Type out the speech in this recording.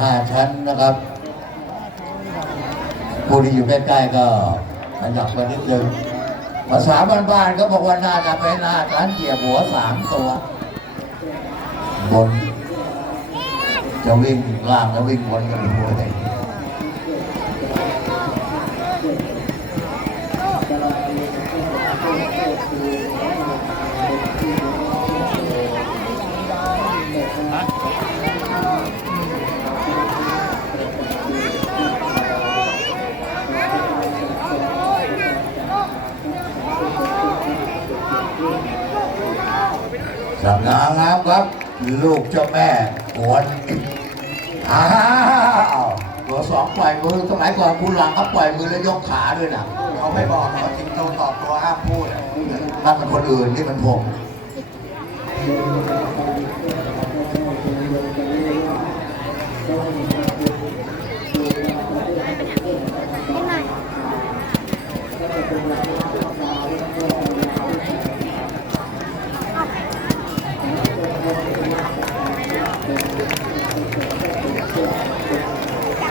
ห้าชั้นนะครับ ผู้ที่อยู่ใกล้ๆก็ขยับมานิดนึงภาษาบ้านๆก็บอกว่าน่าจะเป็นอากานเหยียบหัวสามตัว บน จะวิ่งล่างแล้ววิ่งบนกันหัวไหน สงงางามครับ ลูกเจ้าแม่กวนอ้าวตัวสองปล่อยมือสมัยก่อนคุณหลังเขาปล่อยมือแล้วยกขาด้วยนะเขาไม่บอกเขาจิงโตตอบตัวห้ามพูดนั่นเป็นคนอื่นนี่มันผมไม่หน่อย